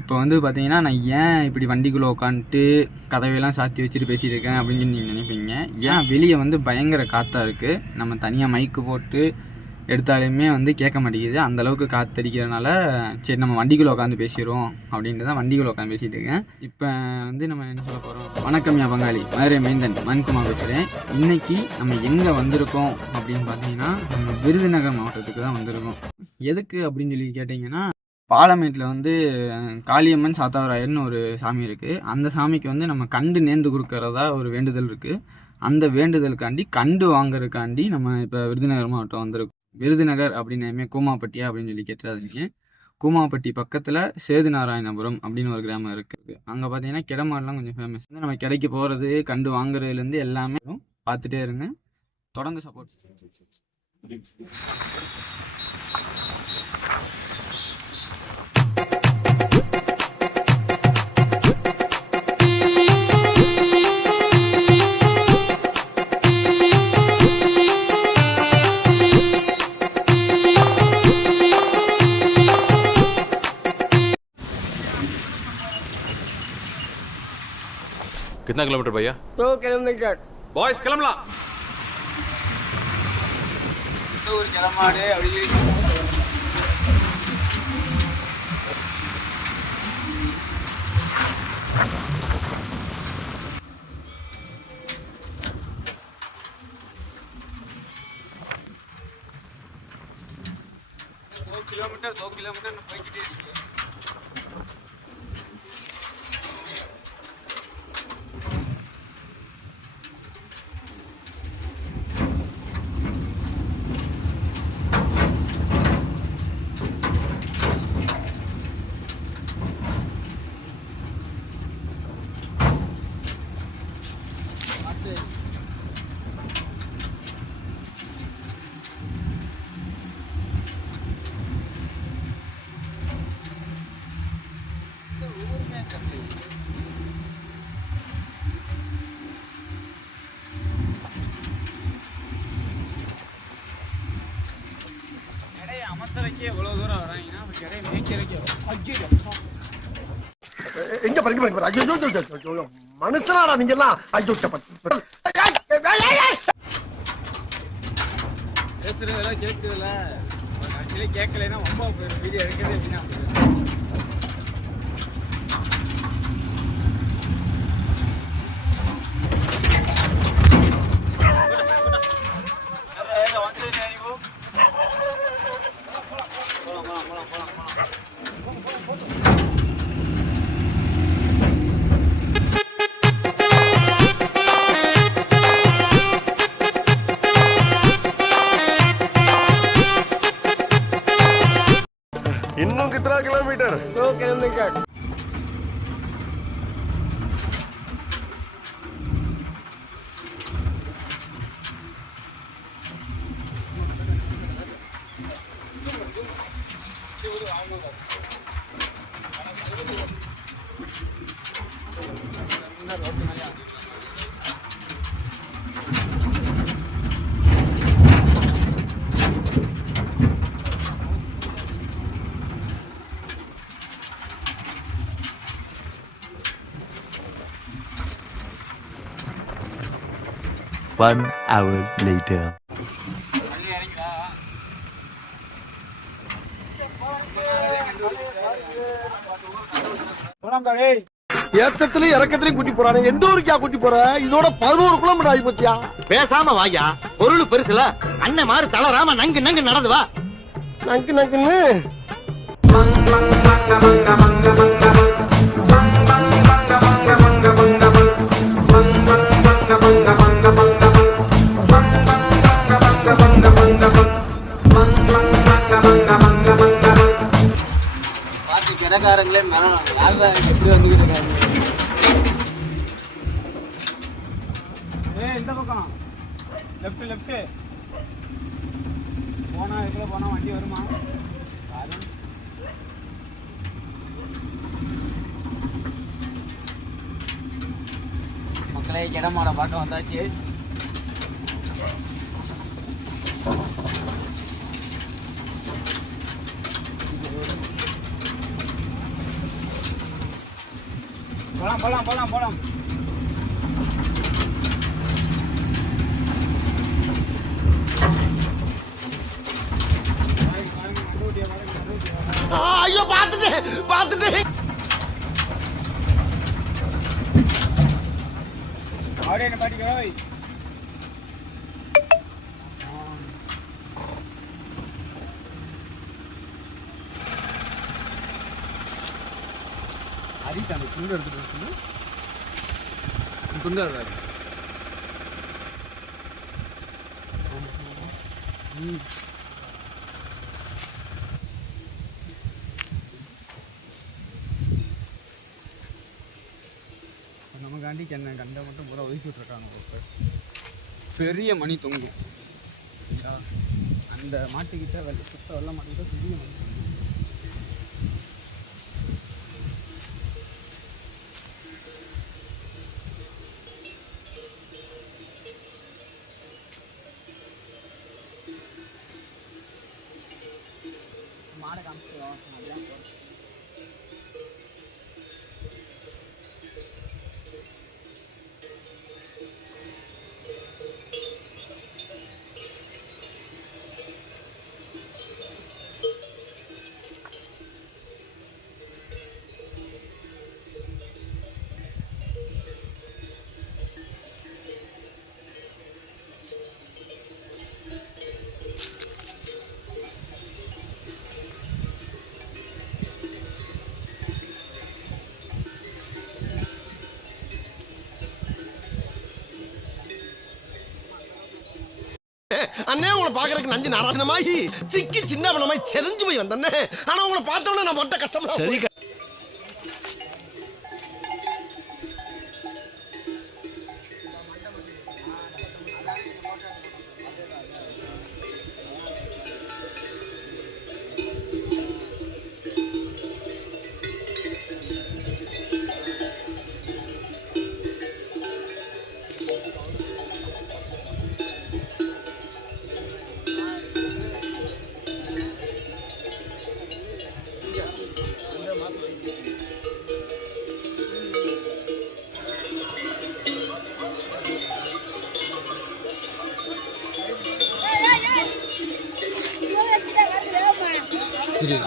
இப்போ வந்து பார்த்தீங்கன்னா நான் ஏன் இப்படி வண்டிக்குள்ளே உட்காந்துட்டு கதவையெல்லாம் சாத்தி வச்சுட்டு பேசிகிட்டு இருக்கேன் அப்படின்னு சொல்லி நீங்கள் நினைப்பீங்க? ஏன் வெளியே வந்து பயங்கர காற்றாக இருக்குது நம்ம தனியாக மைக்கு போட்டு எடுத்தாலுமே வந்து கேட்க மாட்டேங்குது. அந்த அளவுக்கு சரி நம்ம வண்டிக்குள்ளே உட்காந்து பேசிடுவோம் அப்படின்ட்டு தான் வண்டிக்குள்ளே உட்காந்து பேசிகிட்டு இருக்கேன். இப்போ வந்து நம்ம என்ன சொல்ல போகிறோம் வணக்கம் யா பங்காளி. மதுரை மைந்தன் மன்குமார் பேசுகிறேன் இன்னைக்கு நம்ம எங்கே வந்திருக்கோம் அப்படின்னு பார்த்தீங்கன்னா நம்ம விருதுநகர் மாவட்டத்துக்கு தான் வந்திருக்கோம். எதுக்கு அப்படின்னு சொல்லி கேட்டிங்கன்னா பாலமேட்டில் வந்து காளியம்மன் சாத்தாவராயர்னு ஒரு சாமி இருக்குது அந்த சாமிக்கு வந்து நம்ம கண்டு நேர்ந்து கொடுக்கறதா ஒரு வேண்டுதல் இருக்குது அந்த வேண்டுதலுக்காண்டி கண்டு வாங்குறதுக்காண்டி நம்ம இப்போ விருதுநகர் மாவட்டம் வந்திருக்கோம். விருதுநகர் அப்படின்னு கூமாப்பட்டியா அப்படின்னு சொல்லி கேட்டுறாதீங்க. கூமாப்பட்டி பக்கத்தில் சேதுநாராயணபுரம் அப்படின்னு ஒரு கிராமம் இருக்குது அங்கே பார்த்தீங்கன்னா கிடமாடெலாம் கொஞ்சம் ஃபேமஸ் நம்ம கிடைக்க போகிறது கண்டு வாங்குறதுலேருந்து எல்லாமே பார்த்துட்டே இருங்க. தொடர்ந்து சப்போர்ட் कितना किलोमीटर भैया दो किलोमीटर बॉयज किलमला ஒரு கிடமாடு அப்படி दो किलोमीटर दो किलोमीटर में போய்க்கிட்டே இருக்கு தூரம் வராங்கன்னா அப்ப இடையை அஜிஜோ எங்க பாருங்க பாருங்க ஐயோ ஐயோ, ஐயோ, ஐயோ, ஐயோ, மனுஷனாடா நீங்க எல்லாம். ஐயோ. பேசுறதெல்லாம் கேட்குதுல்ல ஆக்சுவலி கேட்கலைன்னா ரொம்ப வீடியோ எடுக்கிறது எப்படின்னா कितना किलोमीटर दो किलोमीटर One hour later. ஏத்தத்திலயும் இறக்கத்திலயும் கூட்டி போறானே. எந்த ஊருக்கா கூட்டி போற? இதோட பதினோரு கிலோமீட்டர் ஆகி போச்சியா பேசாம வாயா பொருள் பெருசுல. அண்ணன் மாறு தளராம நங்கு நங்கு நடந்து வா. நங்கு நங்குன்னு. எப்படி வந்துக்கிட்டு இருக்காங்க ஏ இந்த பக்கம் லெஃப்ட் லெஃப்ட் போனா இதுல போனா வண்டி வருமா பாரு. மக்களே இடமாட பார்க்க வந்தாச்சு போலாம் போலாம் போலாம். ஐயோ பார்த்துட்டேன் பார்த்துட்டேன் அப்படியே என்ன பாட்டிக்கிறோய் அந்த துண்டு எடுத்துகிட்டு வர சொல்லு. துண்டு எடுத்து ம். நமக்காண்டி என்ன கண்டை மட்டும் பூரா ஒதுக்கி விட்ருக்காங்க ஒருத்தர் பெரிய மணி தொங்கும். அந்த மாட்டுக்கிட்ட வெள்ள சுத்த வெள்ள மாட்டுக்கிட்ட பெரிய மணி தொங்கும். பாக்குறதுக்கு நஞ்சு நாராசனமாயி சிக்கி சின்ன பண்ணமாய் செதஞ்சு போய் வந்தேன் ஆனா உங்களை பார்த்தோன்னே நான் மொட்டை கஷ்டமா சரி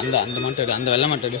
அந்த அந்த மாட்டை அந்த வெள்ளை மாட்டை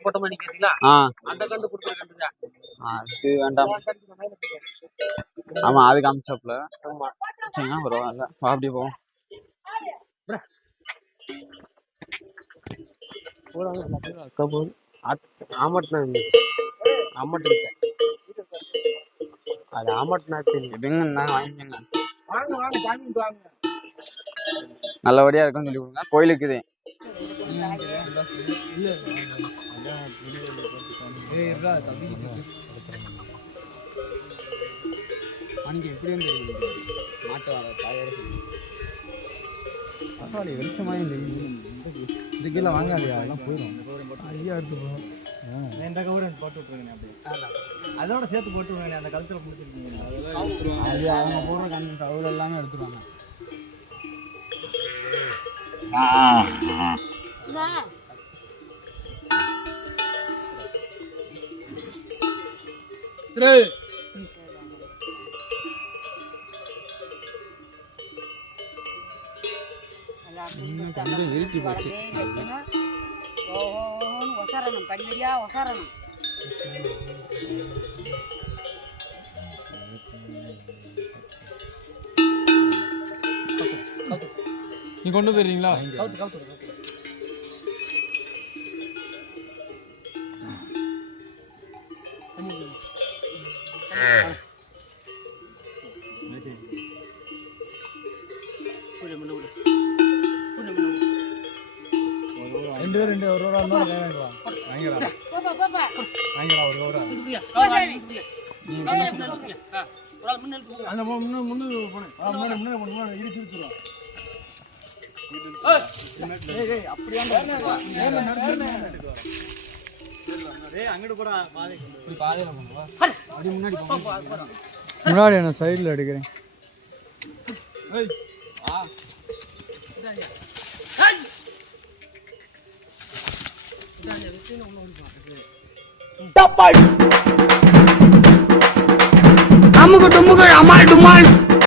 கண்டு கேட்டீங்களா அந்த கண்டு அது வேண்டாம். ஆமா அது காமிச்சாப்ல சரிங்களா பரவாயில்ல அப்படியே போவோம் அக்கா போகுது ஆமட்னா ஆமட்டு அது ஆமட்னா தெரியும் எப்படிங்க வாங்கிக்கோங்க. நல்லபடியா இருக்கும்னு சொல்லி கொடுங்க. கோயிலுக்கு இது அன்னைக்கு எப்படி வந்து மாட்டு வர பரவாயில்ல வெளிச்சமாக இந்த இது கீழே வாங்காதியா எல்லாம் போயிடும். ஐயா எடுத்து போகும் ரெண்டா கவுரன் போட்டு விட்டுருங்க அப்படியே. அதோட சேர்த்து போட்டு விடுங்க அந்த கழுத்துல பிடிச்சிருக்கீங்க அது அவங்க போடுற கண் தகவல் எல்லாமே எடுத்துருவாங்க. போச்சு ஒசரணும் படிப்படியா ஒசரணும் நீ கொண்டு போயிருந்தீங்களா ரெண்டு பேரும் ரெண்டு ஒரு ஒரு இருந்தாலும் பாப்பா வாங்கிடலாம் ஒரு ஒரு. அந்த முன்ன முன்னு போனேன் முன்னாடி முன்னாடி போன முன்னாடி இடிச்சு இடிச்சுருவான் முன்னாடி என்ன சைடில் எடுக்கிறேன் அமுக்கு டுமுக்கு அமால் டுமால்